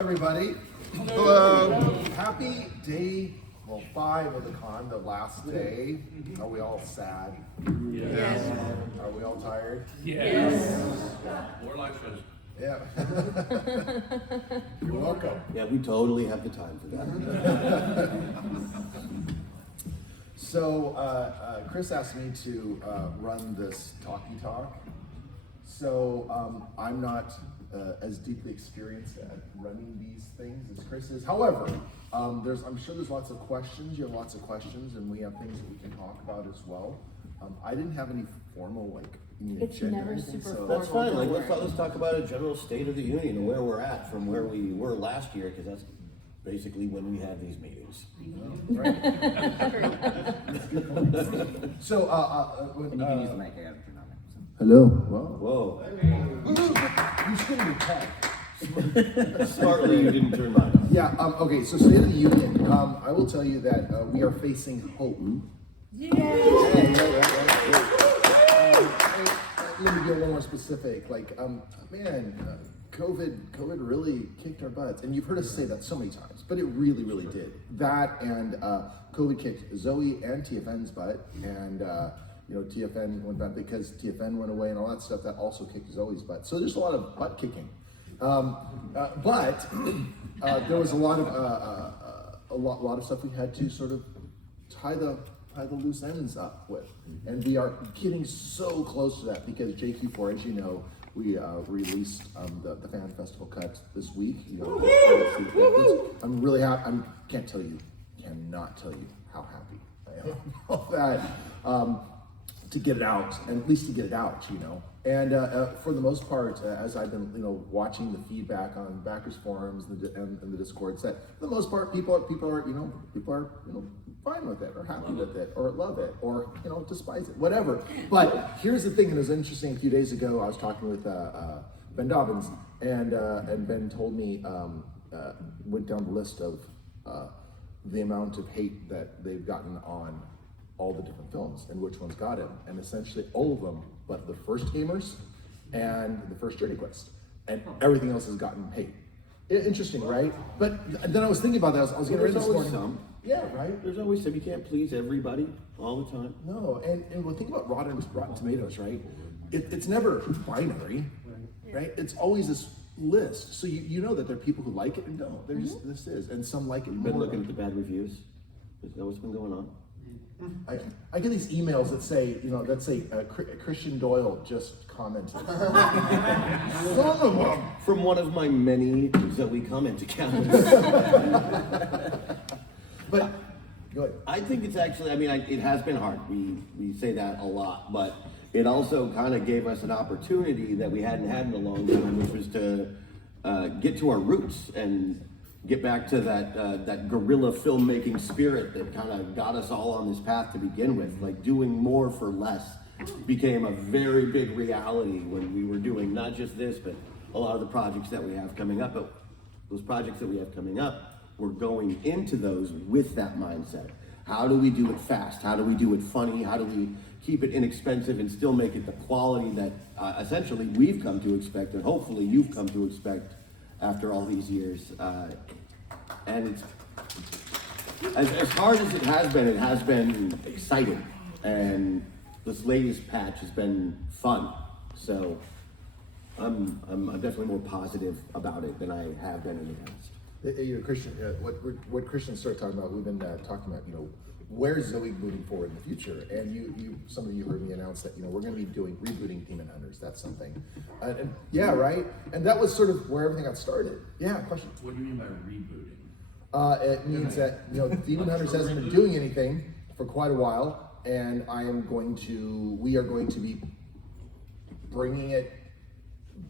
Everybody, hello. Happy day, 5 of the con, the last day. Are we all sad? Yes. Are we all tired? Yes. More life shows. Yeah. You're welcome. Yeah, we totally have the time for that. So, Chris asked me to run this talkie talk. So, I'm not as deeply experienced at running these things as Chris is. However, I'm sure there's lots of questions. You have lots of questions, and we have things that we can talk about as well. I didn't have any formal It's agenda or never anything, super so formal. That's fine. Like, Don't let's talk about a general state of the union and where we're at from where we were last year, because that's basically when we had these meetings. Right. So, And you can use the mic, I got a turn on it. hello. Whoa. You spin your tag. Smartly, you didn't turn mine on. Yeah. Okay. So, State of the Union. I will tell you that we are facing hope. Let me get a little more specific. COVID really kicked our butts, and you've heard us say that so many times, but it really, really did. That and COVID kicked ZOE and TFN's butt, and TFN went back because TFN went away and all that stuff. That also kicked ZOE's butt. So there's a lot of butt kicking, but there was a lot of stuff we had to sort of tie the loose ends up with, and we are getting so close to that because JQ4, as you know, we released the fan festival cut this week. I'm really happy. Cannot tell you how happy I am about that. To get it out, and at least to get it out, And for the most part, as I've been, watching the feedback on backers forums and the Discords, that for the most part, people are fine with it, or happy with it, or love it, or despise it, whatever. But here's the thing, and it was interesting. A few days ago, I was talking with Ben Dobbins, and Ben told me went down the list of the amount of hate that they've gotten on all the different films and which ones got him, and essentially all of them but the first Gamers and the first Journey Quest, and everything else has gotten hate. Interesting, right? But then I was thinking about that. I was getting ready this morning. Some. Yeah, right. There's always some. You can't please everybody all the time. No, and well, think about Rotten Tomatoes, right? It's never binary, right? It's always this list. So you know that there are people who like it and don't. There's this is, and some like it. You've been looking at the bad reviews. Is that what's been going on? I get these emails that say, Christian Doyle just commented. From one of my many ZOE comment accounts. But go ahead. I think it's actually, it has been hard. We say that a lot, but it also kind of gave us an opportunity that we hadn't had in a long time, which was to get to our roots and get back to that guerrilla filmmaking spirit that kind of got us all on this path to begin with. Like, doing more for less became a very big reality when we were doing not just this, but a lot of the projects that we have coming up. But those projects that we have coming up, we're going into those with that mindset. How do we do it fast? How do we do it funny? How do we keep it inexpensive and still make it the quality that essentially we've come to expect, and hopefully you've come to expect after all these years. And it's as hard as it has been exciting, and this latest patch has been fun. So I'm definitely more positive about it than I have been in the past. Christian, what Christian started talking about, we've been talking about, where's ZOE moving forward in the future? And some of you heard me announce that, we're going to be rebooting Demon Hunters. That's something. And yeah, right? And that was sort of where everything got started. Yeah, question. What do you mean by rebooting? It means that, Demon Hunters hasn't been doing anything for quite a while, and we are going to be bringing it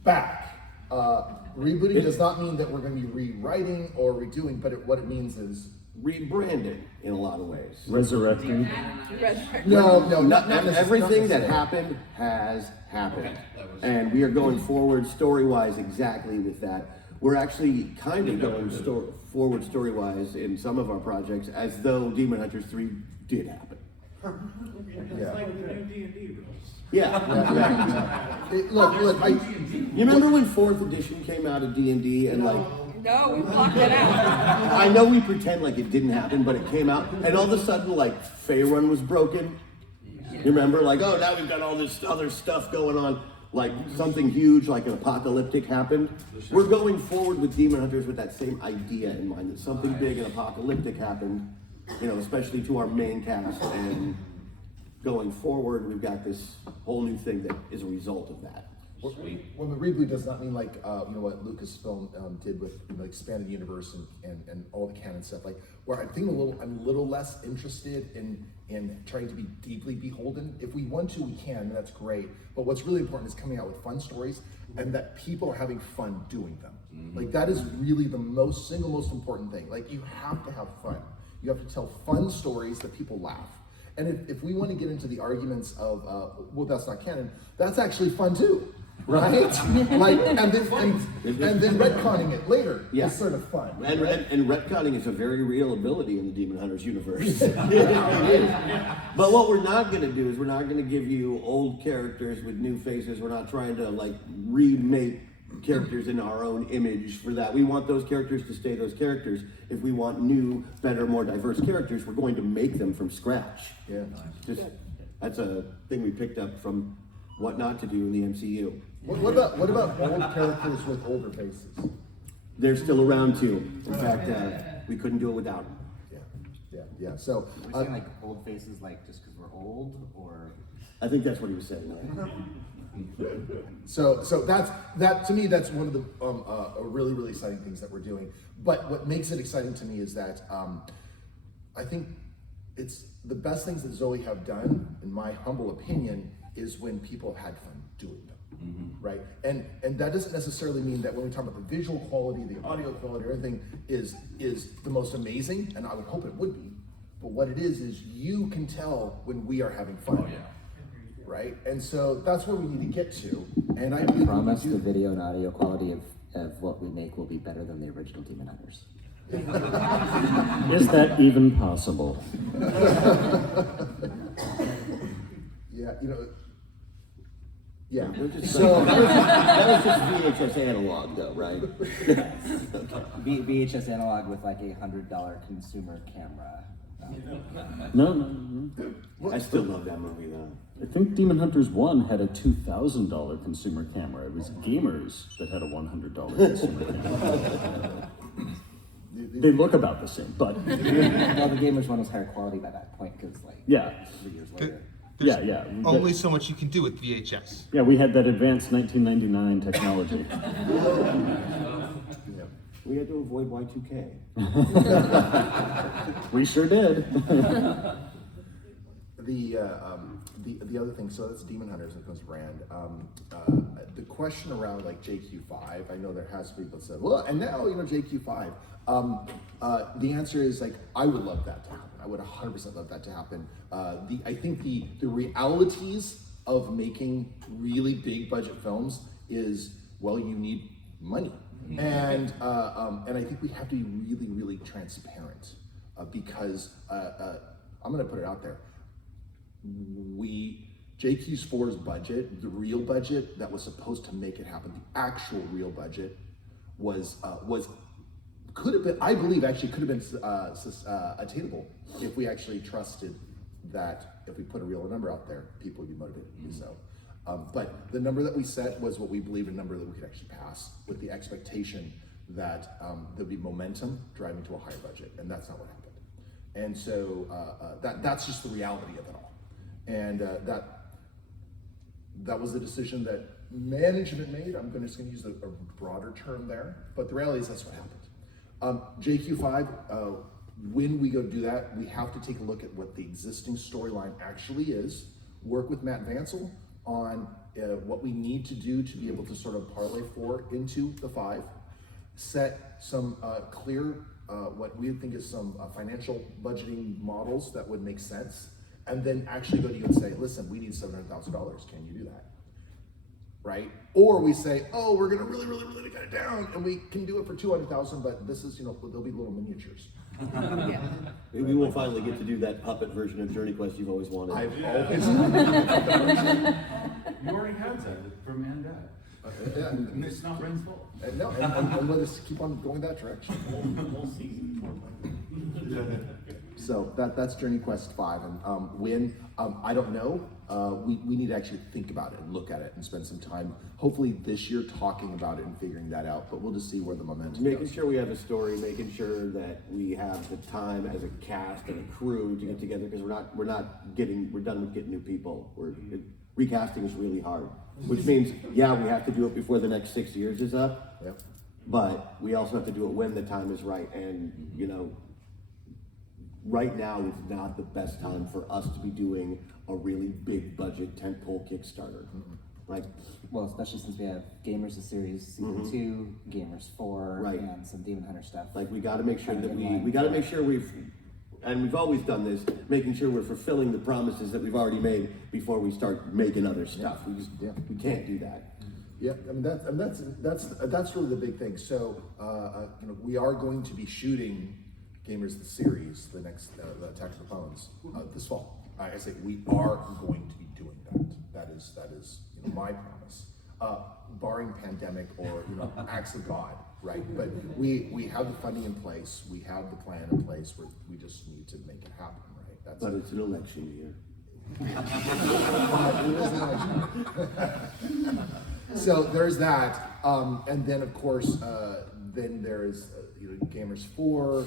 back. Rebooting does not mean that we're going to be rewriting or redoing, but what it means is rebranding in a lot of ways. Resurrecting. No, not everything not that happened has happened. Okay, And we are going forward story-wise exactly with that. We're actually kind of going forward story-wise in some of our projects as though Demon Hunters 3 did happen. Yeah. Like the new D&D rules. Yeah. Look, You remember when 4th edition came out of D&D and like No, we blocked it out. I know we pretend like it didn't happen, but it came out, and all of a sudden, like, Faerun was broken. You remember, like, oh, now we've got all this other stuff going on. Like, something huge, like an apocalyptic happened. We're going forward with Demon Hunters with that same idea in mind, that something big and apocalyptic happened, you know, especially to our main cast, and going forward, we've got this whole new thing that is a result of that. Sweet. Well, the reboot does not mean like you know what Lucasfilm did with expanded universe and all the canon stuff. Like where I'm a little less interested in trying to be deeply beholden. If we want to, we can. That's great. But what's really important is coming out with fun stories and that people are having fun doing them. Like that is really the single most important thing. Like you have to have fun. You have to tell fun stories that people laugh. And if we want to get into the arguments of, well, that's not canon, that's actually fun too, right? Like, and then retconning it later is sort of fun. And, right? and retconning is a very real ability in the Demon Hunters universe. It is. But what we're not going to do is we're not going to give you old characters with new faces. We're not trying to like remake characters in our own image for that. We want those characters to stay those characters. If we want new, better, more diverse characters, we're going to make them from scratch. Yeah. Just that's a thing we picked up from What Not to Do in the MCU. What about old characters with older faces? They're still around too. In fact, we couldn't do it without them. Yeah. So Are we saying like old faces, like just because we're old, or? I think that's what he was saying. Right? So that to me, that's one of the really, really exciting things that we're doing. But what makes it exciting to me is that I think it's the best things that ZOE have done, in my humble opinion, is when people have had fun doing them, right? And that doesn't necessarily mean that when we talk about the visual quality, the audio quality, or anything is the most amazing, and I would hope it would be. But what it is you can tell when we are having fun. Oh, yeah. Right? And so that's where we need to get to. And I Promise the video and audio quality of what we make will be better than the original Demon Hunters. Is that even possible? Yeah, So that was just VHS analog, though, right? VHS analog with like $100 consumer camera. No. I still love that movie, though. I think Demon Hunters 1 had a $2,000 consumer camera. It was gamers that had a $100 consumer camera. They look about the same, but Well, the gamers one was higher quality by that point because like 3 years later. yeah. Only so much you can do with VHS. Yeah, we had that advanced 1999 technology. We had to avoid Y2K. We sure did. The other thing, so that's Demon Hunters and comes brand. The question around like JQ5, I know there has people that said, well, and now JQ5. The answer is like I would love that to happen. I would 100% love that to happen. I think the realities of making really big budget films is, well, you need money. And I think we have to be really, really transparent because I'm going to put it out there. JQ4's budget, the real budget that was supposed to make it happen, the actual real budget could have been, I believe, actually could have been attainable if we actually trusted that if we put a real number out there, people would be motivated to do so. But the number that we set was what we believe a number that we could actually pass with the expectation that there'd be momentum driving to a higher budget, and that's not what happened. And so that's just the reality of it all. And that was the decision that management made. I'm just going to use a broader term there, but the reality is that's what happened. JQ5, when we go do that, we have to take a look at what the existing storyline actually is, work with Matt Vancel on what we need to do to be able to sort of parlay 4 into the 5, set some clear, what we think is some financial budgeting models that would make sense, and then actually go to you and say, listen, we need $700,000, can you do that? Right? Or we say, oh, we're gonna really, really, really cut it down, and we can do it for $200,000, but this is, there'll be little miniatures. We will finally get to do that puppet version of Journey Quest you've always wanted. I've always You already had that from Andette. And It's not Ren's fault. no, and let us keep on going that direction. Whole season. So that's Journey Quest 5, and when I don't know, we need to actually think about it and look at it and spend some time, hopefully this year, talking about it and figuring that out. But we'll just see where the momentum Making goes. sure we have a story, making sure that we have the time as a cast and a crew to get together, because we're done with getting new people. Recasting is really hard, which means, yeah, we have to do it before the next 6 years is up. Yep. But we also have to do it when the time is right, and right now is not the best time for us to be doing a really big budget tentpole Kickstarter. Like, Well, especially since we have Gamers the Series Season 2, Gamers 4, Right. and some Demon Hunter stuff. we got to make sure that Timeline. we got to make sure we've always done this, making sure we're fulfilling the promises that we've already made before we start making other stuff. We can't do that. Yeah, I mean that's really the big thing. So we are going to be shooting Gamers the Series, the next the Attack of the Clones, this fall. I say we are going to be doing that. That is my promise, barring pandemic or acts of God, right? But we have the funding in place, we have the plan in place. We just need to make it happen, right? That's But it's an election year. So there's that, and then of course, then there's Gamers 4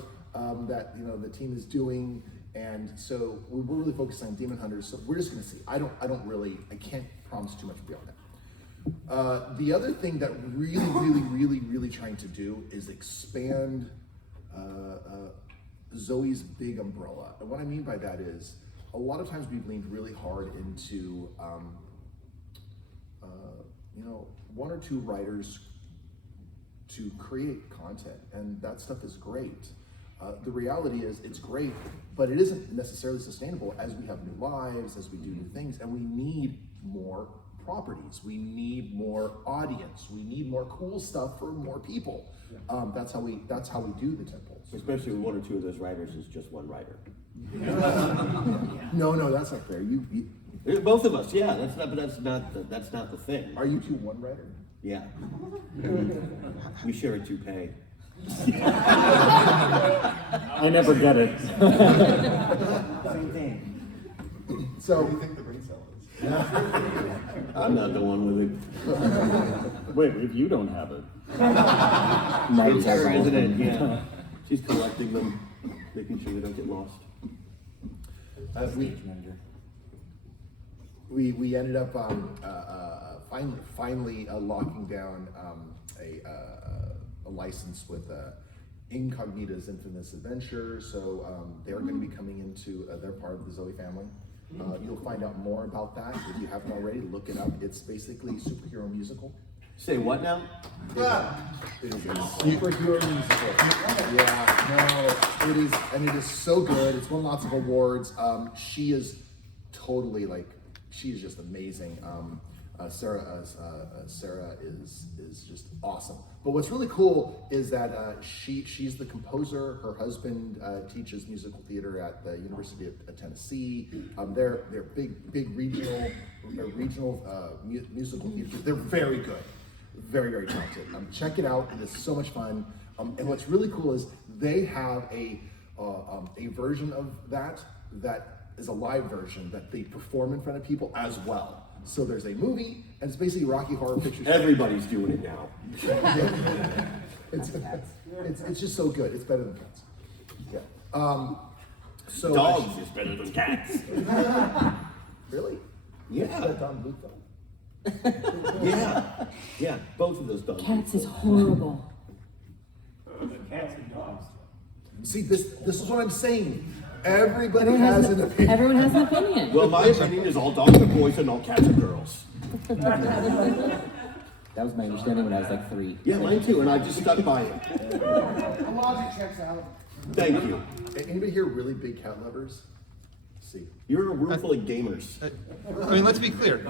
that the team is doing, and so we're really focused on Demon Hunters. So we're just gonna see. I can't promise too much beyond that. The other thing that really trying to do is expand ZOE's big umbrella, and what I mean by that is a lot of times we've leaned really hard into one or two writers to create content, and that stuff is great. The reality is it's great, but it isn't necessarily sustainable as we have new lives, as we do new things, and we need more properties. We need more audience. We need more cool stuff for more people. That's how we do the temples. Especially when one or two of those writers is just one writer. No, that's not fair. You Both of us, yeah. That's not the thing. are you two one writer? Yeah. We share a toupee. I never get it. Same thing. So I'm not the one with it. Wait, if you don't have it. Maggie's Her, our isn't it? girl. Yeah. She's collecting them, making sure they don't get lost. we ended up finally locking down a license with Incognita's Infamous Adventure. So they're going to be coming into they're part of the ZOE family. You'll find out more about that if you haven't already. Look it up. It's basically a superhero musical. Say what now? It is a superhero musical. Yeah, no, it is, and it is so good. It's won lots of awards. She is totally she is just amazing. Sarah is just awesome. But what's really cool is that she's the composer. Her husband teaches musical theater at the University of Tennessee. They're big regional musical theater. They're very good, very talented. Check it out. It is so much fun. And what's really cool is they have a version of that is a live version that they perform in front of people as well. So there's a movie, and it's basically Rocky Horror Picture Show. Everybody's doing it now. It's just so good. It's better than Cats. Yeah. So Dogs is better than cats. Really? Yeah. Is that Don Bluth though? Yeah. Both of those dogs. Cats is horrible. Cats and dogs. See, this is what I'm saying. Everybody has an opinion. Everyone has an opinion. Well, my opinion is all dogs are boys and all cats are girls. That was my understanding when I was like 3. Yeah, mine too, and I just stuck by it. The logic checks out. Thank you. Anybody here really big cat lovers? See. You're a room full of gamers. I mean, let's be clear.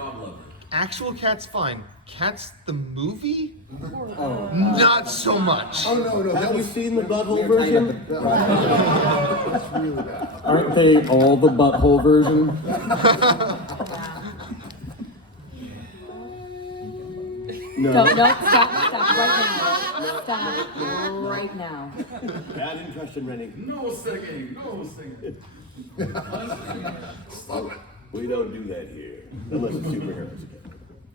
Actual Cats fine. Cats the movie? Not so much. Oh no, that Have you was seen the butthole version? that's really bad. Aren't they all the butthole version? No. Don't, no, stop right now. Stop right now. Bad impression, Rennie. No singing, no singing. Stop it. We don't do that here, unless it's superheroes again.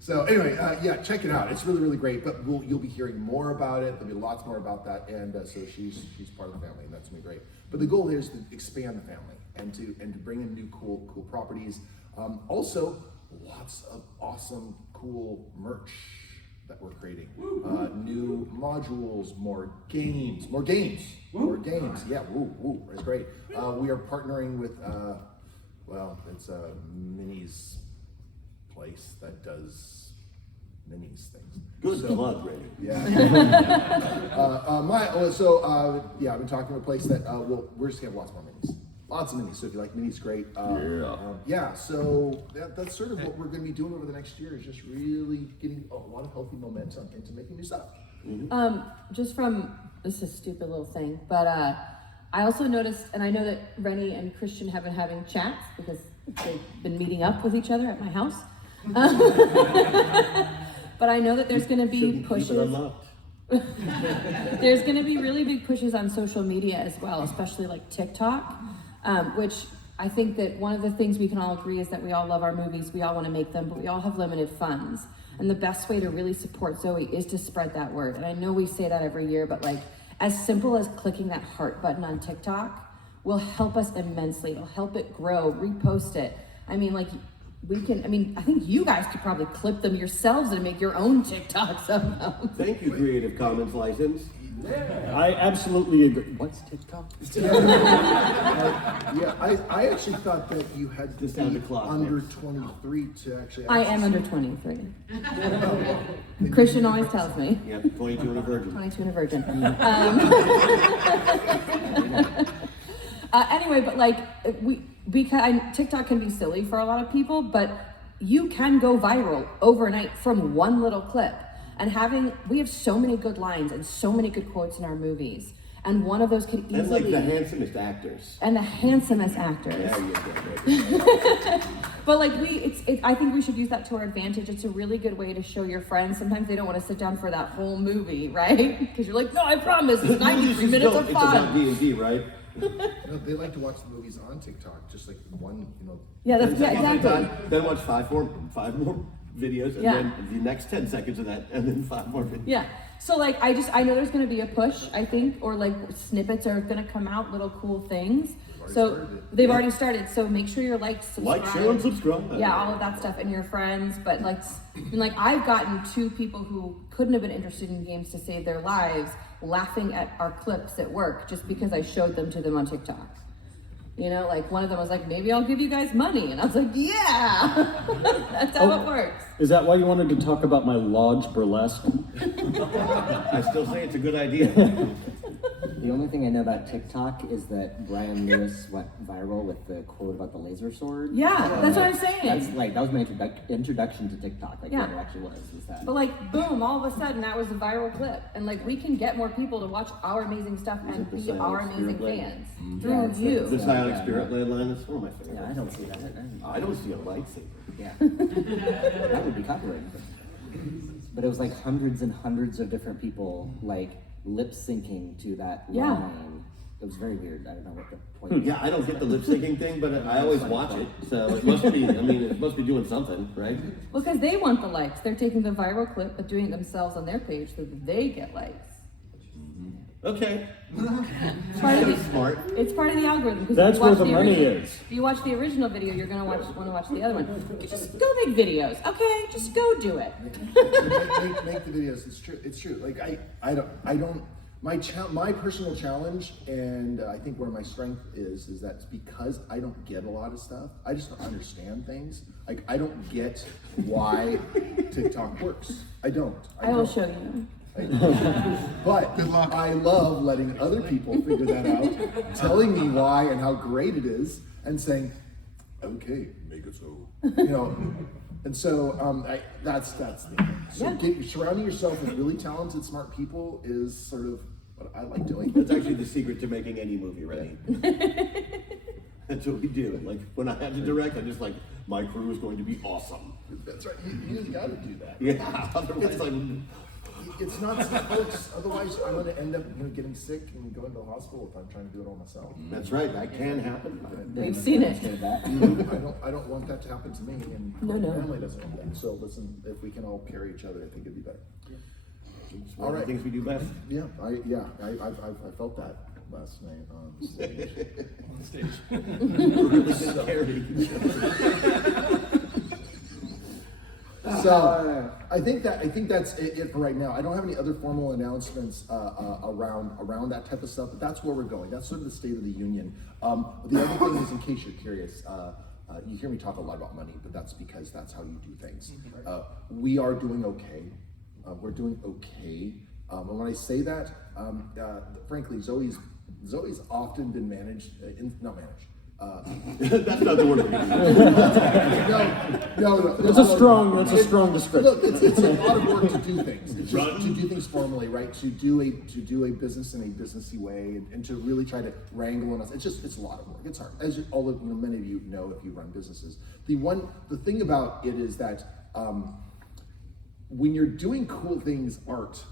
So anyway, yeah, check it out. It's really, really great. But you'll be hearing more about it. There'll be lots more about that. And so she's part of the family, and that's gonna be great. But the goal here is to expand the family and to bring in new cool properties. Also, lots of awesome, cool merch that we're creating. New modules, more games. Yeah, it's great. We are partnering with, it's a minis place that does minis things. Good plug, Rennie. Yeah. I've been talking to a place that we're just gonna have lots of minis. So if you like minis, great. So that's sort of what we're gonna be doing over the next year, is just really getting a lot of healthy momentum into making new stuff. Just from, this is a stupid little thing, but I also noticed, and I know that Rennie and Christian have been having chats because they've been meeting up with each other at my house. But I know that there's going to be pushes. There's going to be really big pushes on social media as well, especially like TikTok, which I think that one of the things we can all agree is that we all love our movies, we all want to make them, but we all have limited funds. And the best way to really support ZOE is to spread that word. And I know we say that every year, but like as simple as clicking that heart button on TikTok will help us immensely. It'll help it grow, repost it. I mean, like, I think you guys could probably clip them yourselves and make your own TikTok somehow. Thank you, Creative Commons license. I absolutely agree. What's TikTok? I actually thought that you had to Sound be the clock, under yes. 23 to actually. I am under 23. Christian always tells me. Yep, 22 and a virgin. 22 and a virgin. Anyway, but like because TikTok can be silly for a lot of people, but you can go viral overnight from one little clip. And we have so many good lines and so many good quotes in our movies. And one of those could easily. And like the handsomest actors. And the handsomest actors. There you go. But like I think we should use that to our advantage. It's a really good way to show your friends. Sometimes they don't want to sit down for that whole movie, right? Because you're like, no, I promise, it's 93 minutes of It's about fun. D&D, right? They like to watch the movies on TikTok, just like one, Yeah, exactly. Then watch five more videos, and Yeah. then the next 10 seconds of that, and then 5 more videos. Yeah. So like I know there's gonna be a push, I think, or like snippets are gonna come out, little cool things. They've already started. So make sure you're subscribe. Like, share, and subscribe. Yeah, all of that stuff, and your friends. But I've gotten 2 people who couldn't have been interested in games to save their lives laughing at our clips at work just because I showed them to them on TikTok. One of them was like, maybe I'll give you guys money. And I was like, yeah, that's how it works. Is that why you wanted to talk about my lodge burlesque? I still say it's a good idea. The only thing I know about TikTok is that Brian Lewis went viral with the quote about the laser sword. Yeah, that's what I'm saying. That was my introduction to TikTok. Yeah. What it actually was that. But boom, all of a sudden that was a viral clip. And we can get more people to watch our amazing stuff and the be Silent our amazing Spirit fans Yeah, through it's you. The Silent Spirit line is one of my favorites. Yeah, I don't see that. I don't see a lightsaber. Yeah. That would be copyrighted. But it was like hundreds and hundreds of different people lip syncing to that Yeah. line. It was very weird. I don't know what the point is. Yeah, I don't get the lip syncing thing, but I always watch it. So it must be, it must be doing something, right? Well, because they want the likes. They're taking the viral clip but doing it themselves on their page so that they get likes. Okay. It's part of the, Smart. it's part of the algorithm. 'Cause if That's you where watch the money original- is. If you watch the original video, you're gonna want to watch the other one. You just go make videos, okay? Just go do it. make the videos. It's true. My personal challenge, and I think where my strength is that it's because I don't get a lot of stuff. I just don't understand things. I don't get why TikTok works. I don't. I will show you. But I love letting other people figure that out, telling me why and how great it is, and saying, "Okay, make it so." And so that's the thing. So surrounding yourself with really talented, smart people is sort of what I like doing. That's actually the secret to making any movie, right? That's what we do. Like when I had to direct, I'm just like, my crew is going to be awesome. That's right. You got to do that. Yeah. Otherwise, It's not sports. Otherwise, I'm going to end up getting sick and going to the hospital if I'm trying to do it all myself. that's right. That can happen. We've seen it. I don't want that to happen to me, and my family doesn't want that. So listen, if we can all carry each other, I think it'd be better. It's one of the things we do best. Yeah, I felt that last night on stage. On stage. Really good carry. So I think that's it for right now. I don't have any other formal announcements around that type of stuff, but that's where we're going. That's sort of the state of the union. The other thing is, in case you're curious, you hear me talk a lot about money, but that's because that's how you do things. We are doing okay. We're doing okay. And when I say that, frankly, Zoe's often been managed, not managed. That's not the word we're going to use. No. That's a strong description. Look, it's a lot of work to do things. It's just to do things formally, right? To do a business in a businessy way, and to really try to wrangle on us. It's a lot of work. It's hard, as all of many of you know if you run businesses. The thing about it is that when you're doing cool things, art,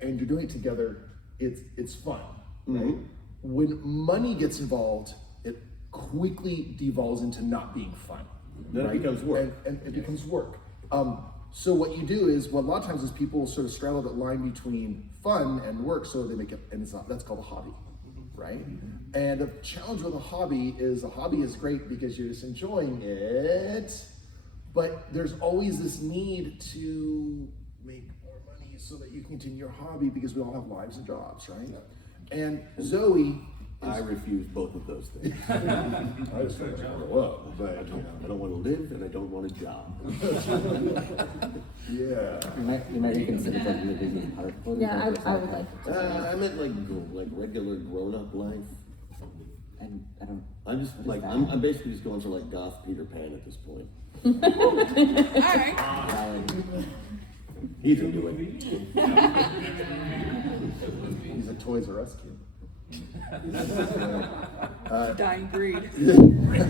and you're doing it together, it's fun, right? Mm-hmm. When money gets involved, it quickly devolves into not being fun. Then right? it becomes work. And it becomes work. So what you do is, well, a lot of times is people sort of straddle that line between fun and work, so they make it, and that's called a hobby, right? Mm-hmm. And the challenge with a hobby is great because you're just enjoying it, but there's always this need to make more money so that you can continue your hobby because we all have lives and jobs, right? And Zoe, I refuse both of those things. I just don't want to grow up, but I don't want to live and I don't want a job. yeah. You might reconsider that living in part. Yeah, I would like to. I meant like regular grown-up life. And I don't. I'm just like I'm basically just going for like goth Peter Pan at this point. He's into it. He's a Toys R Us kid. Dying breed.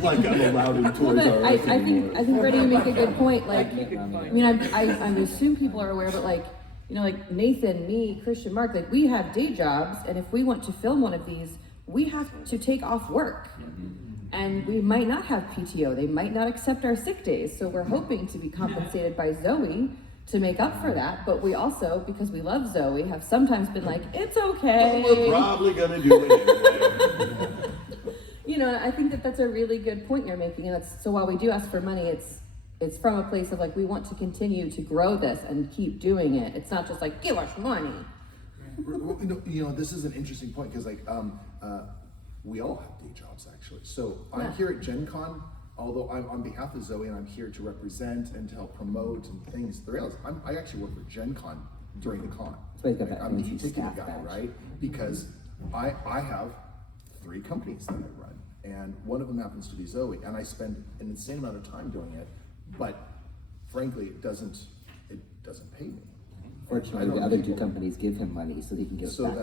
Like I'm allowed in Well, Toys but R Us I think Freddie, you make a good point. Like, You could I find- mean, I assume people are aware, but like, like Nathan, me, Christian, Mark, like we have day jobs, and if we want to film one of these, we have to take off work. And we might not have PTO. They might not accept our sick days. So we're hoping to be compensated by Zoe to make up for that. But we also, because we love Zoe, have sometimes been like, it's okay. We're probably gonna do it anyway. I think that's a really good point you're making. And so while we do ask for money, it's from a place of like, we want to continue to grow this and keep doing it. It's not just like, give us money. This is an interesting point because we all have day jobs actually. So I'm here at Gen Con, although I'm on behalf of Zoe and I'm here to represent and to help promote and things. The reality is I actually work for Gen Con during the con. I'm the ticket guy, right? Because I have 3 companies that I run, and one of them happens to be Zoe, and I spend an insane amount of time doing it, but frankly, it doesn't pay me. Fortunately, the other 2 companies give him money so he can give us back.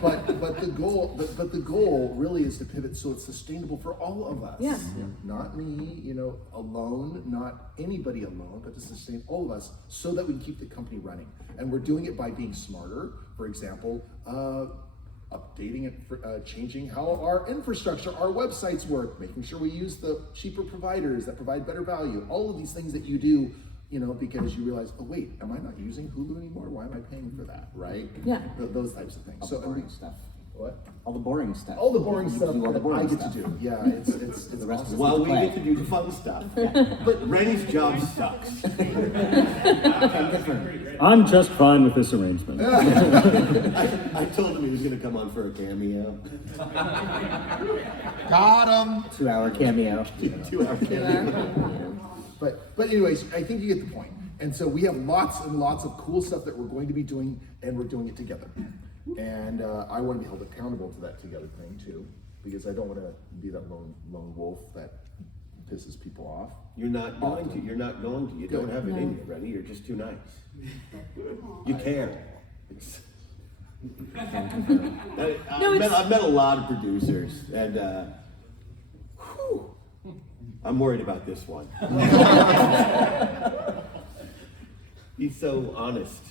But the goal really is to pivot so it's sustainable for all of us. Yeah. Not me, alone, not anybody alone, but to sustain all of us so that we can keep the company running. And we're doing it by being smarter. For example, updating it, changing how our infrastructure, our websites work, making sure we use the cheaper providers that provide better value. All of these things that you do, because you realize, oh wait, am I not using Hulu anymore? Why am I paying for that, right? Yeah. Those types of things. All the boring stuff. What? All the boring stuff. All the boring You stuff do all the that boring I get stuff. to do. Yeah, it's The rest awesome. of Well, we play. get to do the fun stuff. But Rennie's job sucks. I'm just fine with this arrangement. I told him he was gonna come on for a cameo. Got him. 2-hour cameo. 2-hour cameo. But anyways, I think you get the point. And so we have lots and lots of cool stuff that we're going to be doing, and we're doing it together. And I want to be held accountable to that together thing too, because I don't want to be that lone wolf that pisses people off. You're not going to. You don't have it in you, Rennie. You're just too nice. You care. I've met a lot of producers, and I'm worried about this one. He's so honest.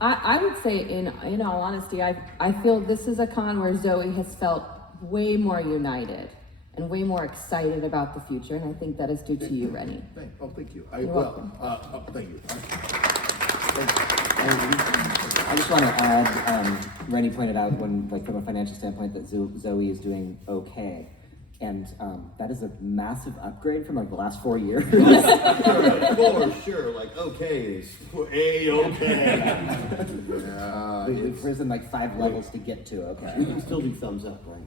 I would say, in all honesty, I feel this is a con where Zoe has felt way more united and way more excited about the future, and I think that is due to you, Rennie. Thank you. You're welcome. Thank you. I just want to add, Rennie pointed out when, like, from a financial standpoint, that Zoe is doing okay. And that is a massive upgrade from like the last 4 years. For sure, like okay is A-okay. Yeah, We've risen like 5 levels to get to okay. We can still do thumbs up, right?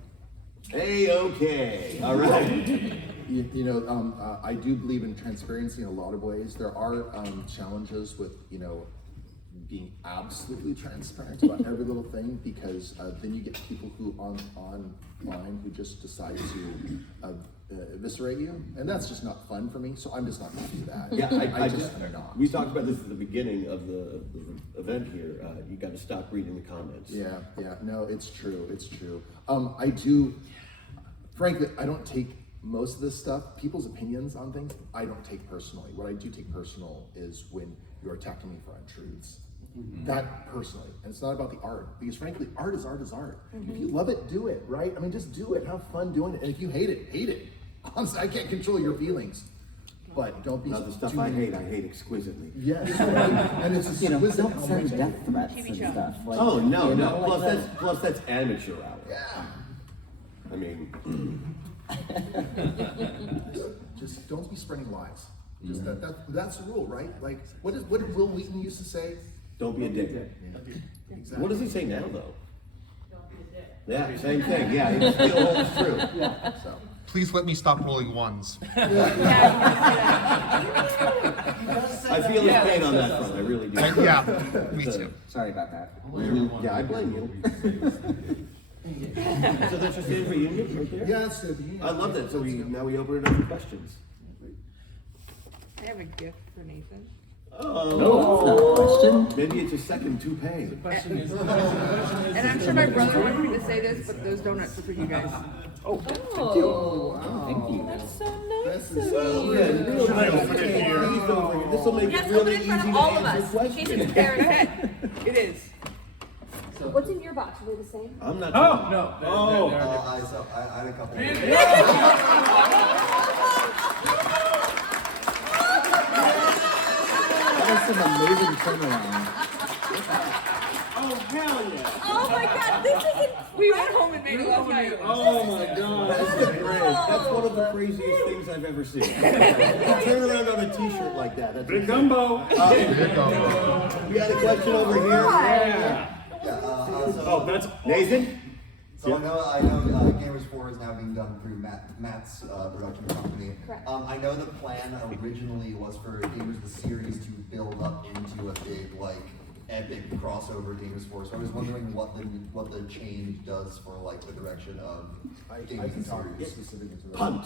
A-okay, all right. you know, I do believe in transparency in a lot of ways. There are challenges with, you know, being absolutely transparent about every little thing, because then you get people who online who just decide to eviscerate you, and that's just not fun for me. So I'm just not going to do that. Yeah, I just am not. We talked about this at the beginning of the event here. You got to stop reading the comments. Yeah. No, it's true. It's true. I do. Frankly, I don't take most of this stuff, people's opinions on things, I don't take personally. What I do take personal is when you're attacking me for untruths. Mm-hmm. That personally, and it's not about the art, because frankly, art is art is art. Mm-hmm. If you love it, do it, right? I mean, just do it, have fun doing it, and if you hate it, hate it. Honestly, I can't control your feelings, but don't be. Not the stuff I hate exquisitely. Yes, right? And it's exquisite. Don't send death threats and stuff. Like, oh no, no. Like Plus that's amateur hour. Yeah. I mean, just don't be spreading lies. Just that's the rule, right? Like, what did Will Wheaton used to say? Don't be a dick. Yeah, exactly. What does he say now, though? Don't be a dick. Yeah, same thing. Yeah, it still holds true. Yeah. So. Please let me stop rolling ones. I feel his pain on that front. I really do. Yeah, me too. Sorry about that. Yeah, I blame you. So that's your favorite reunion right there? Yeah, it's I love that. So now we open it up for questions. I have a gift for Nathan. That's not a question. Maybe it's a second toupee. And I'm sure my brother wanted me to say this, but those donuts are for you guys. Oh, Thank you. that's so nice. This is Should I open it here? This will make Yes, it really open easy in front to of all of answer us, in case questions. it's there. Go ahead. It is. What's in your box? Are they the same? I'm not. Oh, no. I had a couple. That was some amazing turnaround. Oh, hell yeah. Oh my god, this isn't. We went home and made it last night. Oh my god. That's one of the craziest things I've ever seen. Turn around on a t-shirt like that. That's Big gumbo. We had a question over here. Yeah. So, That's Nathan? so I know Gamers 4 is now being done through Matt's production company. Correct. I know the plan originally was for Gamers the series to build up into a big like epic crossover Gamers 4. So I was wondering what the change does for like the direction of I Gamers can the talk series. specifically to that. Punt.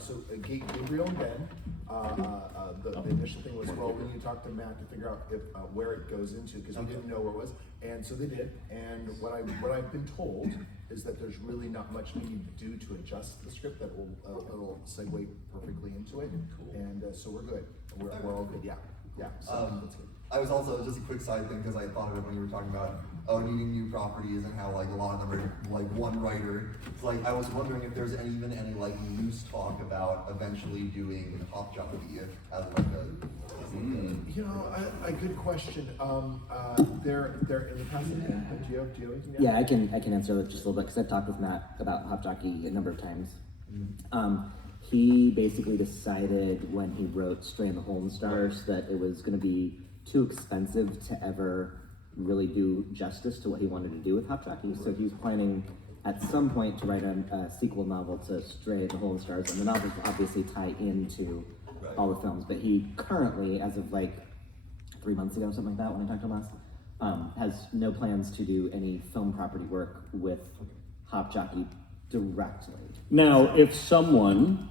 So Gabriel and Ben, the initial thing was, well, we need to talk to Matt to figure out if where it goes into, because we didn't know where it was, and so they did. And what I've been told is that there's really not much we need to do to adjust the script, that will it'll segue perfectly into it. Cool. And so we're good. We're all good. Yeah. So that's good. I was also, just a quick side thing, because I thought of it when you were talking about needing new properties and how like a lot of them are like one writer. It's like I was wondering if there's even any like loose talk about eventually doing Hop Jockey as like a You know, a good question. They're in the past. Do you have anything? Yeah, I can answer that just a little bit because I've talked with Matt about Hop Jockey a number of times. He basically decided when he wrote Stray and the Holden Stars that it was going to be too expensive to ever really do justice to what he wanted to do with Hop Jockey. So he's planning at some point to write a sequel novel to Stray and the Holden Stars, and the novels will obviously tie into all the films. But he currently, as of like 3 months ago, something like that, when I talked to him last, has no plans to do any film property work with Hop Jockey directly. Now, if someone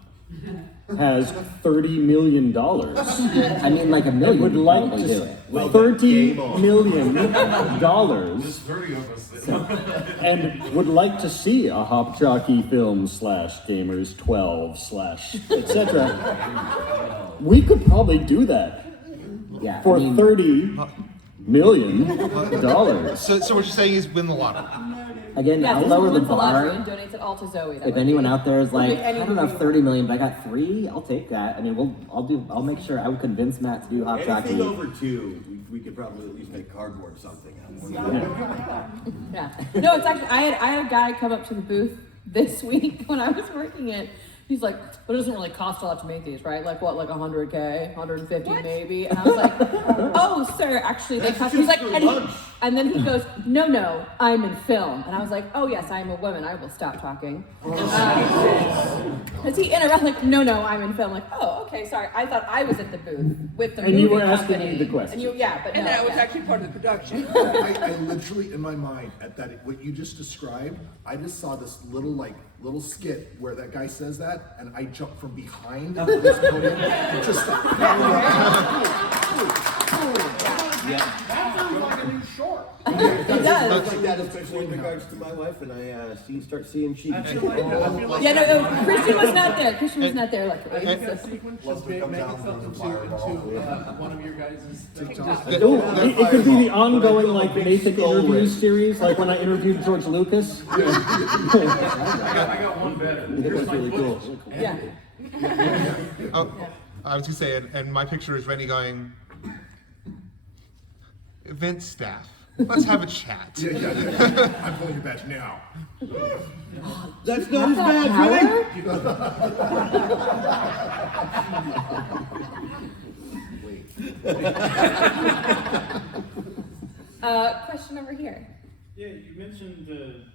has $30 million. I mean, like a million. Would like probably to do it. $30 million and would like to see a Hop Jockey film / Gamers 12 / etc. We could probably do that Yeah. for I mean, $30 million. So what you're saying is win the lottery. again, Yeah, I'll this lower the wins the lottery and bar. donates it all to Zoe. That If would anyone be- out there is like, would be I don't have anything. 30 million, but I got 3, I'll take that. I mean, I'll make sure I would convince Matt to do Hop Anything Jockey. over 2, we could probably at least make cardboard something out of. Yeah. No, it's actually I had a guy come up to the booth this week when I was working it. He's like, but it doesn't really cost a lot to make these, right? Like what, like 100K, 150 maybe? And I was like, oh, sir, actually they cost. He's like, and then he goes, no, I'm in film. And I was like, oh yes, I'm a woman. I will stop talking. Because he interrupted, like, no, I'm in film. Like, oh, okay, sorry. I thought I was at the booth with the And movie you were asking company. me the question. And you, yeah, but And no, that was yeah. actually part of the production. I literally, in my mind, at that, what you just described, I just saw this little skit where that guy says that, and I jump from behind this podium and just start. That sounds like a new short. It does. It's like that, especially in regards to my wife, and I start seeing cheeks. I feel like Yeah, no, Christian was not there. Christian was not there, luckily. that sequence should Lester make comes it down something from the to fireball. one of your guys' It could be the ongoing like Nathan interviews series, like when I interviewed George Lucas. I got one better. Here's my really cool. Yeah. Oh, I was gonna say, and my picture is Rennie going, event staff, let's have a chat. I'm pulling your badge now. That's not as That bad, power? Question over here. Yeah, you mentioned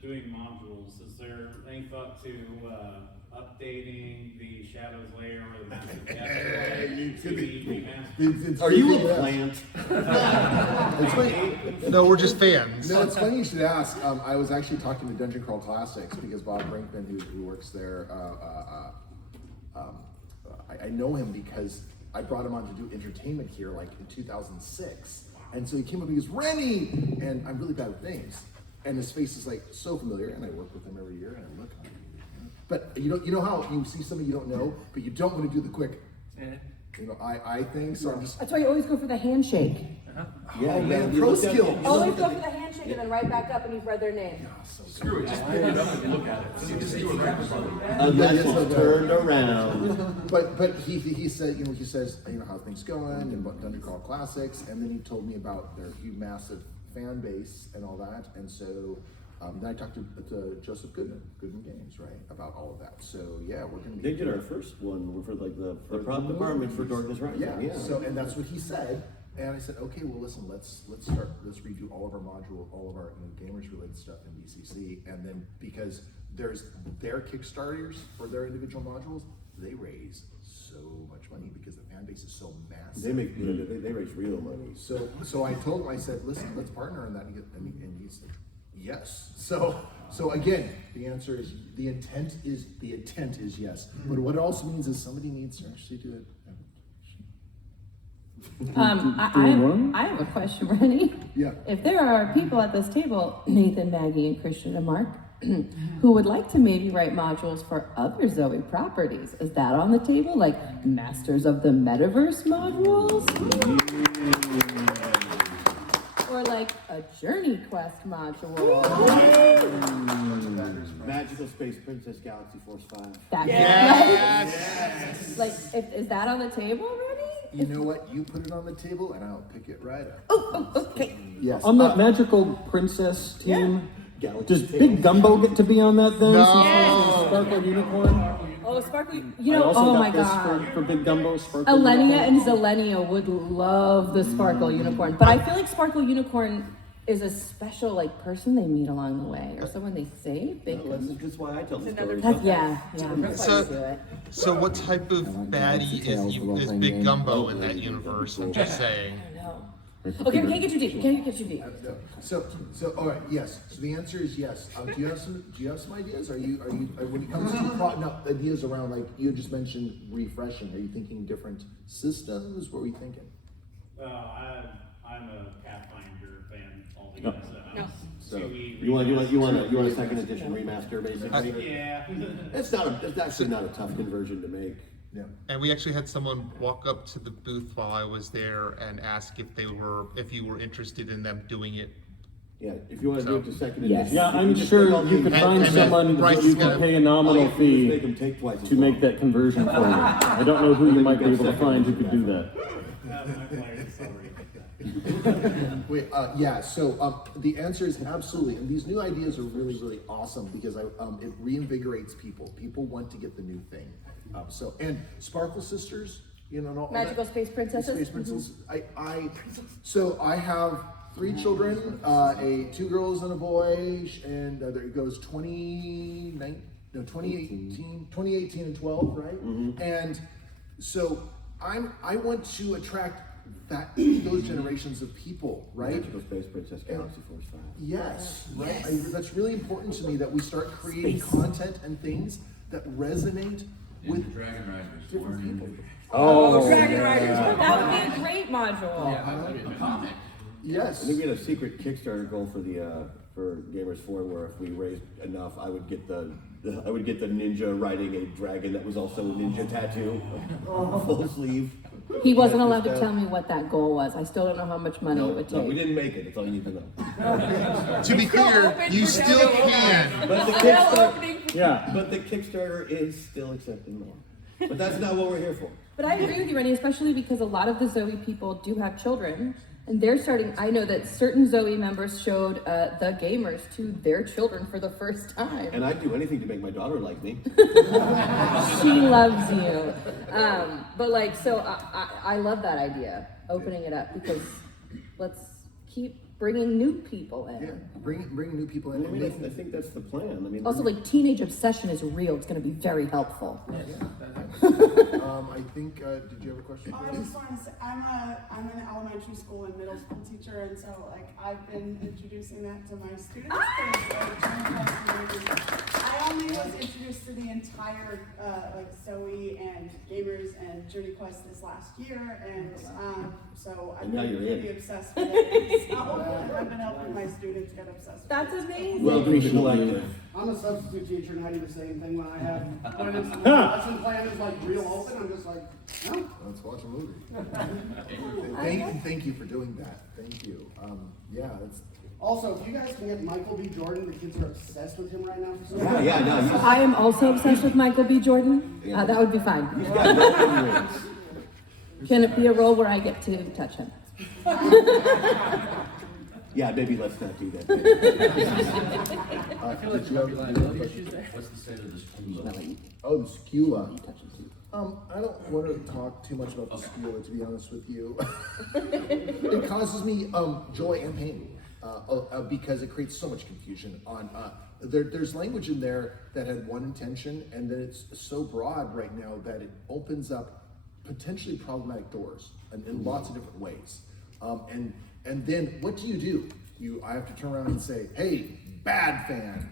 doing modules. Is there any thought to updating the Shadows layer or the Massive Depth layer to be remastered? Are you a plant? It's funny. No, we're just fans. No, it's funny you should ask. I was actually talking to Dungeon Crawl Classics because Bob Brinkman, who works there, I know him because I brought him on to do entertainment here like in 2006. And so he came up and he goes, Rennie! And I'm really bad with names. And his face is like so familiar, and I work with him every year, and I look at him. But you know how you see somebody you don't know, but you don't want to do the quick, I think, so I'm just, That's why you always go for the handshake. Yeah, man, you pro look at- skill. you Always look go at for the handshake and then right back up and you've read their name. Screw it, just pick it up and look at it. A message turned around. but he said, he says, how things going and what Dungeon Crawl Classics, and then he told me about their huge, massive fan base and all that, and so then I talked to Joseph Goodman Games, right, about all of that. So yeah, we're gonna be. They did our first one for like the prop department for Darkness Rising. Yeah. So and that's what he said, and I said, okay, well listen, let's redo all of our gamers related stuff in BCC, and then because there's their Kickstarters for their individual modules, they raise so much money because the fan base is so massive. They make they raise real money. So I told him, I said, listen, let's partner on that, and he said, yes. So again, the answer is the intent is yes. But what it also means is somebody needs to actually do it. I have a question, Rennie. Yeah. If there are people at this table, Nathan, Maggie, and Christian and Mark, who would like to maybe write modules for other Zoe properties, is that on the table? Like Masters of the Metaverse modules? Or like a Journey Quest module? Magical Space Princess Galaxy Force 5. That Yes. Like, is that on the table, Rennie? You know what? You put it on the table, and I'll pick it right up. Oh, okay. Yes. On that magical princess team, Galaxy does Big Gumbo get to be on that then? No. Since he's a Sparkle Unicorn. Oh, Sparkle, I also oh got my this god. for Big Gumbo, Sparkle Elenia Unicorn. and Zelenia would love the Sparkle Unicorn, but I feel like Sparkle Unicorn is a special like person they meet along the way, or someone they save. That's why I tell the story. That's, yeah. That's why you do it. So what type of baddie is Big Gumbo in that universe? I'm just saying. I don't know. Okay, we can't get too deep. We can't get too deep. So, all right, yes. So the answer is yes. Do you have some ideas? Are you when it comes to ideas around, like you just mentioned refreshing? Are you thinking different systems? What were you thinking? I'm a Pathfinder fan altogether. No. So ZOE you want a second edition remaster, basically? Yeah. It's actually not a tough conversion to make. Yeah. And we actually had someone walk up to the booth while I was there and ask if you were interested in them doing it. Yeah, if you want to do it to second Yes. edition. Yeah, I'm sure you could find and someone Bryce that you is can gonna- pay a nominal Make fee them take twice as to long. make that conversion for you. I don't know who you might be able to find who could do that. Wait, yeah. So the answer is absolutely, and these new ideas are really, really awesome because it reinvigorates people. People want to get the new thing. And Sparkle Sisters, you know, all Magical that- Space Princesses. Space Princess. So I have 3 children, 2 girls and a boy, and there it goes 2018 and 12, right? And so I want to attract those generations of people, right? Magical Space Princess Galaxy Force 5. Yes, right. That's really important to me that we start creating content and things that resonate with Dragon Riders. different people. Oh, Dragon Riders. That would be a great module. Yes. I think we had a secret Kickstarter goal for for Gamers 4 where if we raised enough, I would get the ninja riding a dragon that was also a ninja tattoo, full sleeve. He wasn't allowed to tell me what that goal was. I still don't know how much money it would No, we take. didn't make it. That's all you need to know. To be clear, open you for still donations. can. But the Still Kickstarter, opening. yeah. but the Kickstarter is still accepting more. But that's not what we're here for. But I agree with you, Rennie, especially because a lot of the ZOE people do have children, and they're starting. I know that certain ZOE members showed the gamers to their children for the first time. And I'd do anything to make my daughter like me. She loves you. But like, so I love that idea, opening it up, because let's keep bringing new people in. Yeah, bring new people in. I mean, I think that's the plan. I mean, Also, like, teenage obsession is real. It's going to be very helpful. I think. Did you have a question? I just wanted to say, I'm an elementary school and middle school teacher, and so like I've been introducing that to my students. I only was introduced to the entire like ZOE and Gamers and Journey Quest this last year, and so I've And now been you're pretty in. obsessed with it. So I've been helping my students get obsessed with That's it. amazing. well, appreciate collective. I'm a substitute teacher and I do the same thing when it's the lesson plan is like real open, I'm just like, no. Let's watch a movie. Thank you for doing that. Thank you. Yeah, it's. Also, if you guys can get Michael B. Jordan, the kids are obsessed with him right now for some Yeah, reason. yeah, no, he's I am also obsessed with Michael B. Jordan. That would be fine. got golden rings. Can it be a role where I get to touch him? Yeah, maybe let's not do that. I feel like there might be a lot of issues there. What's the state of the school? Oh, the Skula. I don't want to talk too much about the Skula, to be honest with you. It causes me joy and pain because it creates so much confusion. There's language in there that had one intention, and then it's so broad right now that it opens up potentially problematic doors in lots of different ways. And then what do? I have to turn around and say, hey, bad fan,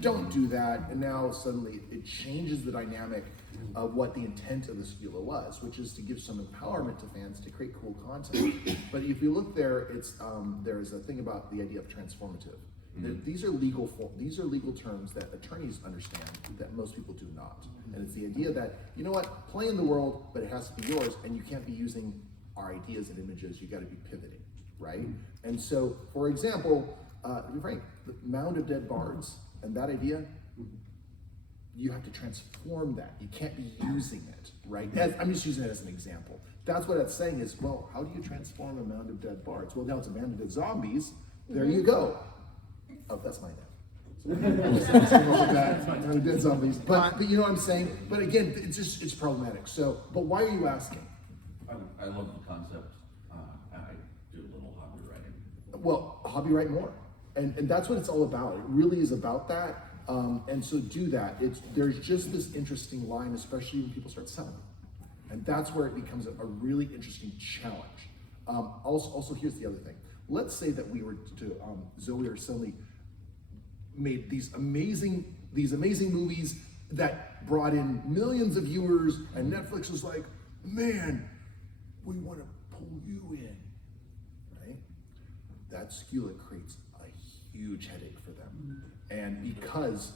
don't do that. And now suddenly it changes the dynamic of what the intent of the Skula was, which is to give some empowerment to fans to create cool content. But if you look there, there's a thing about the idea of transformative. These are legal terms that attorneys understand that most people do not. And it's the idea that, you know what, play in the world, but it has to be yours, and you can't be using our ideas and images, you gotta be pivoting, right? And so, for example, to be frank, the mound of dead bards and that idea, you have to transform that. You can't be using it, right? I'm just using it as an example. That's what it's saying is, well, how do you transform a mound of dead bards? Well, now it's a mound of dead zombies. There you go. Oh, that's my name. Dead zombies. But you know what I'm saying? But again, it's problematic. So, but why are you asking? I love the concept. I do a little hobby writing. Well, hobby write more. And that's what it's all about. It really is about that. And so do that. There's just this interesting line, especially when people start selling. And that's where it becomes a really interesting challenge. Also, here's the other thing. Let's say that we were to Zoe or Sully made these amazing movies that brought in millions of viewers, and Netflix was like, man, we want to pull you in, right? That skew creates a huge headache for them, and because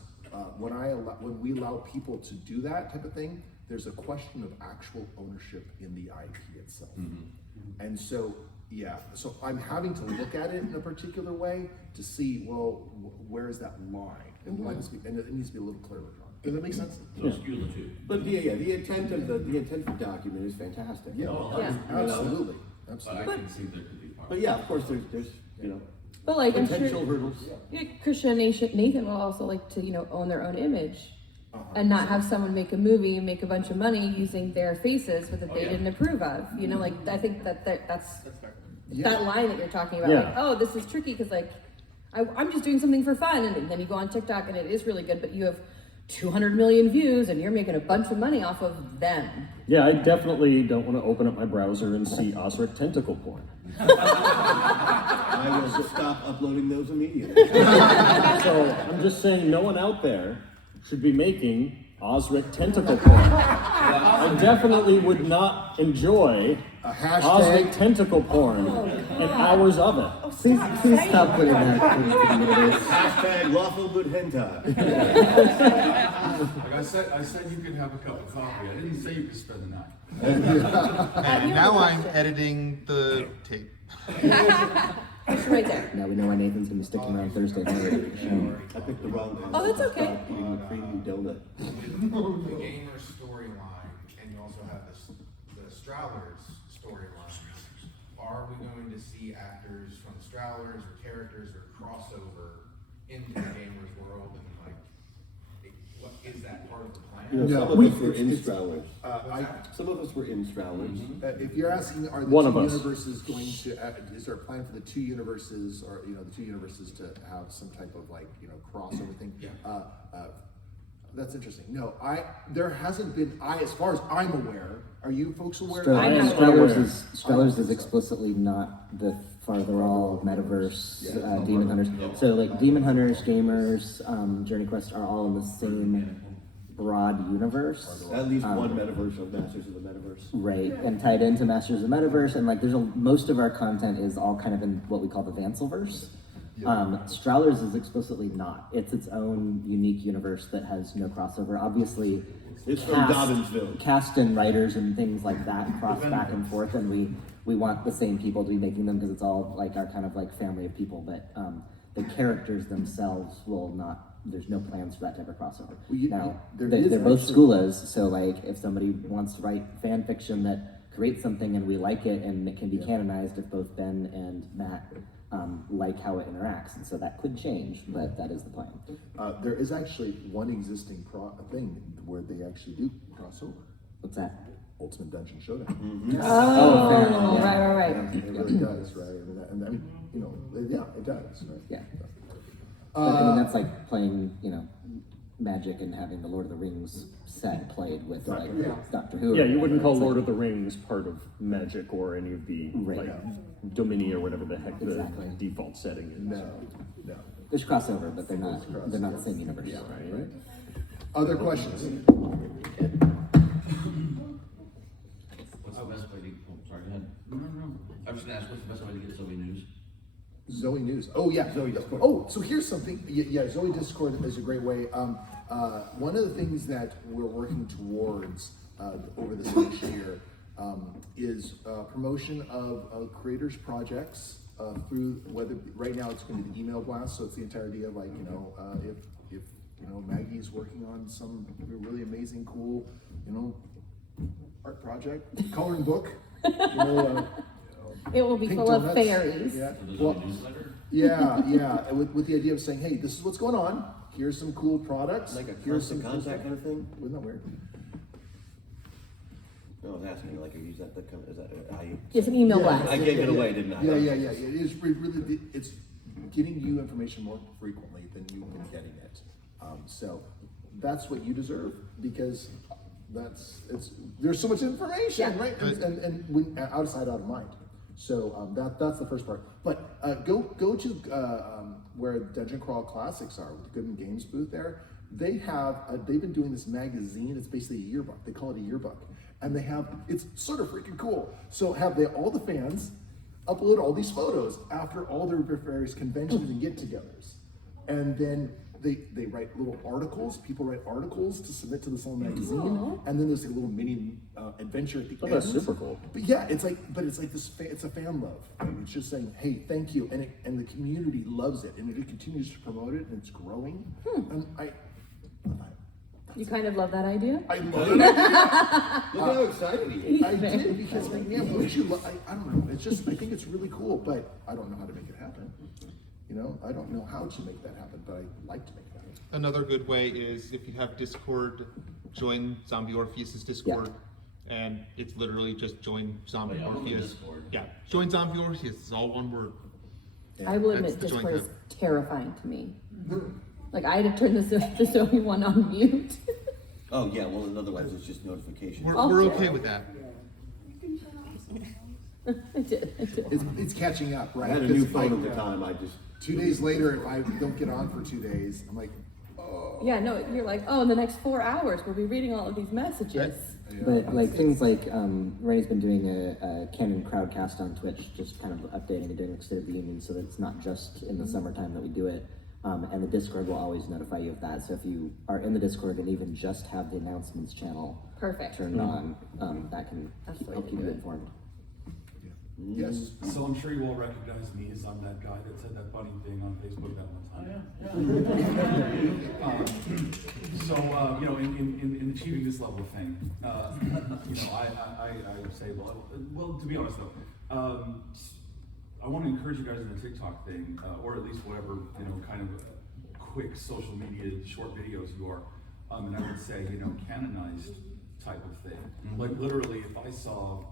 when we allow people to do that type of thing, there's a question of actual ownership in the IP itself. And so, so I'm having to look at it in a particular way to see, well, where is that line? And, and it needs to be a little clearer. Does that make sense? So skew the two. But the intent of the document is fantastic. Absolutely. But I can see there could be part. But yeah, of course, there's But like, I'm potential sure hurdles. Christian and Nathan will also like to, own their own image. And not have someone make a movie and make a bunch of money using their faces that they didn't approve of. Like, I think that's that line that you're talking about. Yeah. Like, oh, this is tricky because like I'm just doing something for fun, and then you go on TikTok and it is really good, but you have 200 million views and you're making a bunch of money off of them. Yeah, I definitely don't want to open up my browser and see Osric tentacle porn. I will stop uploading those immediately. So I'm just saying, no one out there should be making Osric tentacle porn. I definitely would not enjoy Osric tentacle porn and hours of it. Please stop putting that. Hashtag lawful good hentai. Like I said you could have a cup of coffee. I didn't say you could spend the night. And now I'm editing the tape. It's right there. Now we know why Nathan's gonna be sticking around Thursday night. I picked the wrong one. Oh, that's okay. Eating a creamy donut. The gamer storyline, and you also have the Strowlers storyline. Are we going to see actors from the Strowlers or characters or crossover into the gamer's world, and like, what is that part of the plan? Some of us were in Strowlers. Some of us were in Strowlers. If you're asking, are the One of two us. universes going to? Is there a plan for the two universes, or the two universes to have some type of crossover thing? That's interesting. No, there hasn't been. As far as I'm aware, are you folks aware? Strellers is explicitly not the farther all metaverse Demon Hunters. So like Demon Hunters, Gamers, Journey Quest are all in the same broad universe. At least one metaverse of Masters of the Metaverse. Right, and tied into Masters of the Metaverse, and like most of our content is all kind of in what we call the Vanselverse. Strowlers is explicitly not. It's its own unique universe that has no crossover. Obviously, it's from Dobbinsville. Cast and writers and things like that cross back and forth, and we want the same people to be making them because it's all like our kind of like family of people. But the characters themselves will not. There's no plans for that type of crossover. Now they're both schoolas, so like if somebody wants to write fan fiction that creates something and we like it and it can be canonized if both Ben and Matt like how it interacts, and so that could change, but that is the plan. There is actually one existing thing where they actually do crossover. What's that? Ultimate Dungeon Showdown. Mm-hmm. Right. It really does, right? I mean, it does, right? Yeah. But I mean, that's like playing, Magic and having the Lord of the Rings set played with Doctor Who. Yeah, you wouldn't call Lord of the Rings part of Magic or any of the Dominia or whatever the heck the default setting is. No. There's crossover, but they're not the same universe. Yeah, right. Other questions? What's the best way to? Oh, sorry. Go ahead. No. I was just gonna ask, what's the best way to get Zoe news? Zoe News. Oh yeah, Zoe Discord. Oh, so here's something. Yeah, Zoe Discord is a great way. One of the things that we're working towards over this next year is promotion of creators' projects through whether right now it's going to be email blast. So it's the entirety of like if Maggie's working on some really amazing, cool art project, coloring book. It will be full of fairies. Yeah. Yeah. With the idea of saying, hey, this is what's going on. Here's some cool products. Like a constant contact kind of thing? Wasn't that weird? No, I was asking, like, I use that, is that, Just an email blast. I gave it away, didn't I? Yeah. It is really, it's getting you information more frequently than you've been getting it. So that's what you deserve because there's so much information, right? And outside, out of mind. So that's the first part. But go to where Dungeon Crawl Classics are with the Goodman Games booth there. They've been doing this magazine. It's basically a yearbook. They call it a yearbook, and it's sort of freaking cool. So all the fans upload all these photos after all their various conventions and get-togethers, and then they write little articles. People write articles to submit to this little magazine, and then there's a little mini adventure at the end. That's super cool. But yeah, it's like this. It's a fan love. Right? It's just saying, hey, thank you, and the community loves it, and it continues to promote it, and it's growing. And You kind of love that idea? I love it. Look at how excited he is. I did because, like, man, wouldn't you I don't know. It's just, I think it's really cool, but I don't know how to make it happen. You know, I don't know how to make that happen, but I like to make it happen. Another good way is if you have Discord, join Zombie Orpheus's Discord. And it's literally just join Zombie Orpheus. Yeah, join Zombie Orpheus. It's all one word. I will admit, Discord is terrifying to me. Like, I had to turn the ZOE one on mute. Oh yeah, well, and otherwise it's just notifications. We're okay with that. I did. It's catching up, right? I had a new phone at the time. 2 days later, if I don't get on for 2 days, I'm like, oh. Yeah, no, you're like, oh, in the next 4 hours, we'll be reading all of these messages. But like things like Rennie's been doing a Canon Crowdcast on Twitch, just kind of updating and doing like State of the Union, so that it's not just in the summertime that we do it. And the Discord will always notify you of that. So if you are in the Discord and even just have the announcements channel turned on, that can help keep you informed. Yes. So I'm sure you all recognize me as I'm that guy that said that funny thing on Facebook that one time. You know, in achieving this level of fame, you know, I would say, well, to be honest though, I want to encourage you guys in the TikTok thing, or at least whatever, you know, kind of quick social media short videos you are. And I would say, you know, canonized type of thing. Like literally, if I saw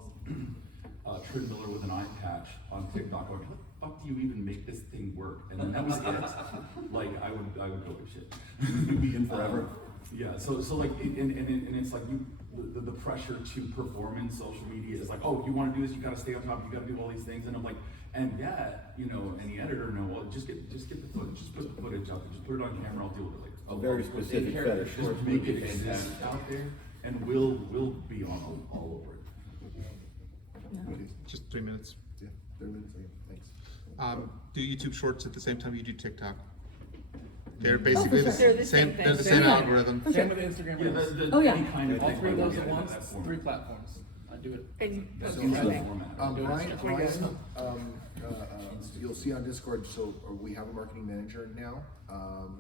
Trin Miller with an eye patch on TikTok, going, how the fuck do you even make this thing work? And then that was it. Like I would go to shit. You'd be in forever. Yeah. So like, and it's like the pressure to perform in social media is like, oh, you want to do this, you got to stay on top, you got to do all these things, and I'm like, and yet, you know, any editor know, well, just get the footage, just put the footage out there, just put it on camera, I'll deal with it later. A very specific fetish. Just make it exist out there, and we'll be on all over it. Just 3 minutes. Yeah, 3 minutes. Thanks. Do YouTube Shorts at the same time you do TikTok. They're basically They're the the same same. thing. They're the same algorithm. Same with Instagram. Yeah, Reels. Oh, yeah. any kind of All thing three of where those we at get once, that format. 3 platforms. I do it. You'll see on Discord, so we have a marketing manager now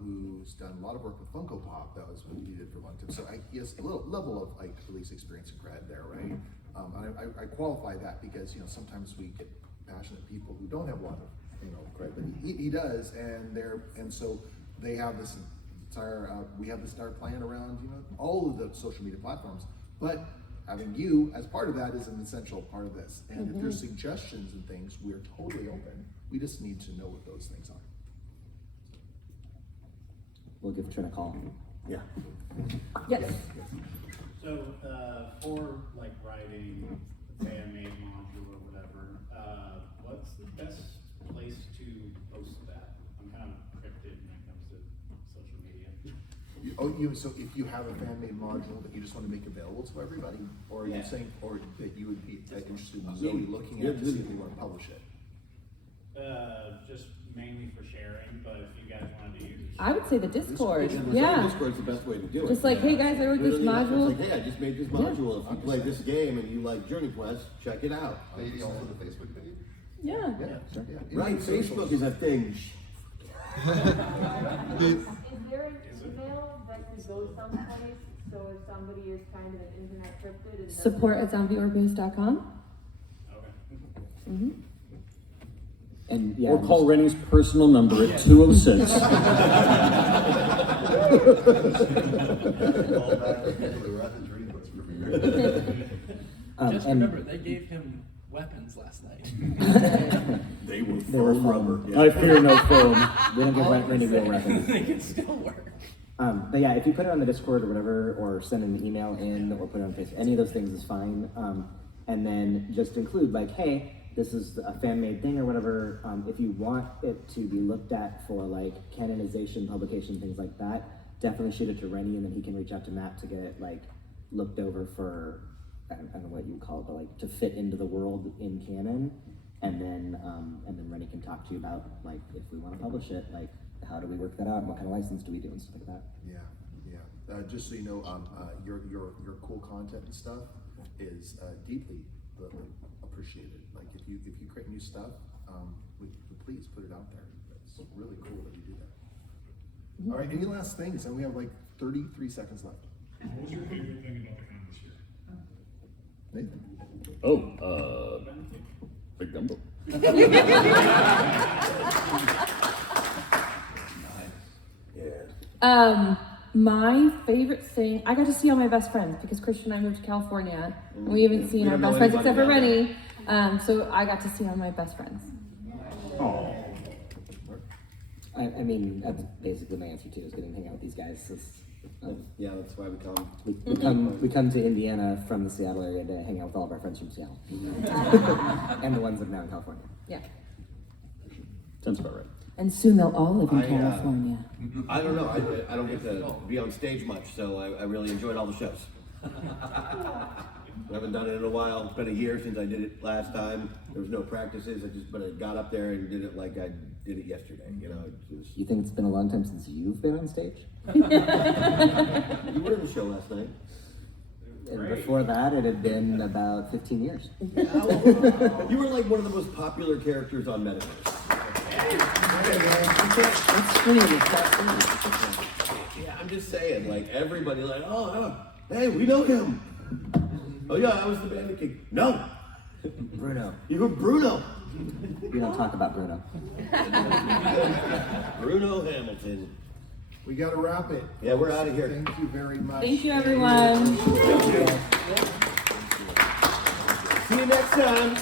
who's done a lot of work with Funko Pop. That was what he did for a long time. So he has a little level of like at least experience and cred there, right? I qualify that because, you know, sometimes we get passionate people who don't have a lot of, you know, cred, but he does, and so they have this entire we have this entire plan around, you know, all of the social media platforms, but having you as part of that is an essential part of this. And if there's suggestions and things, we're totally open. We just need to know what those things are. We'll give Trin a call. Yeah. Yes. So, for like writing a fan-made module or whatever, what's the best place to post that? I'm kind of cryptid when it comes to social media. So if you have a fan-made module that you just want to make available to everybody, or are you saying, or that you would be interested in Zoe looking at to see if you want to publish it? Just mainly for sharing, but if you guys wanted to use it. I would say the Discord. Discord's the best way to do it. Just like, hey guys, I wrote this Literally, module. It's like, hey, I just made this module. If you play this game and you like Journey Quest, check it out. Maybe also the Facebook page. Yeah. Right, Facebook is a thing. Is there an email that could go someplace, so if somebody is kind of an internet cryptid and Support@zombieorpheus.com. Okay. And yeah, Or call Rennie's personal number at 206. Just remember, they gave him weapons last night. They were foam rubber. Yeah. I fear no foam. We don't give Rennie real weapons. They can still work. But yeah, if you put it on the Discord or whatever, or send an email in, or put it on Facebook, any of those things is fine. And then just include like, hey, this is a fan-made thing or whatever. If you want it to be looked at for like canonization, publication, things like that, definitely shoot it to Rennie, and then he can reach out to Matt to get it like looked over for, I don't know what you would call it, but like to fit into the world in canon. And then Rennie can talk to you about like if we want to publish it, like how do we work that out, and what kind of license do we do and stuff like that. Yeah. Just so you know, your cool content and stuff is deeply appreciated. Like if you create new stuff, please put it out there. It's really cool that you do that. All right, any last things? And we have like 33 seconds left. What was your favorite thing about the con this year? Nathan? Big gumbo. My favorite thing, I got to see all my best friends because Christian and I moved to California and we haven't seen our best friends except for Rennie. So I got to see all my best friends. Oh. I mean, that's basically my answer too, is getting to hang out with these guys. Yeah, that's why we come. We come to Indiana from the Seattle area to hang out with all of our friends from Seattle. And the ones that are now in California. Yeah. Sounds about right. And soon they'll all live in California. I don't know. I don't get to be on stage much, so I really enjoyed all the shows. I haven't done it in a while. It's been a year since I did it last time. There was no practices. But I got up there and did it like I did it yesterday. You know. You think it's been a long time since you've been on stage? You were in the show last night. And before that, it had been about 15 years. You were like one of the most popular characters on Metaverse. That's true. Yeah, I'm just saying, like everybody, like, oh, hey, we know him. Oh yeah, I was the Bandit King. No, Bruno. You were Bruno. We don't talk about Bruno. Bruno Hamilton. We got to wrap it. Yeah, we're out of here. Thank you very much. Thank you, everyone. See you next time.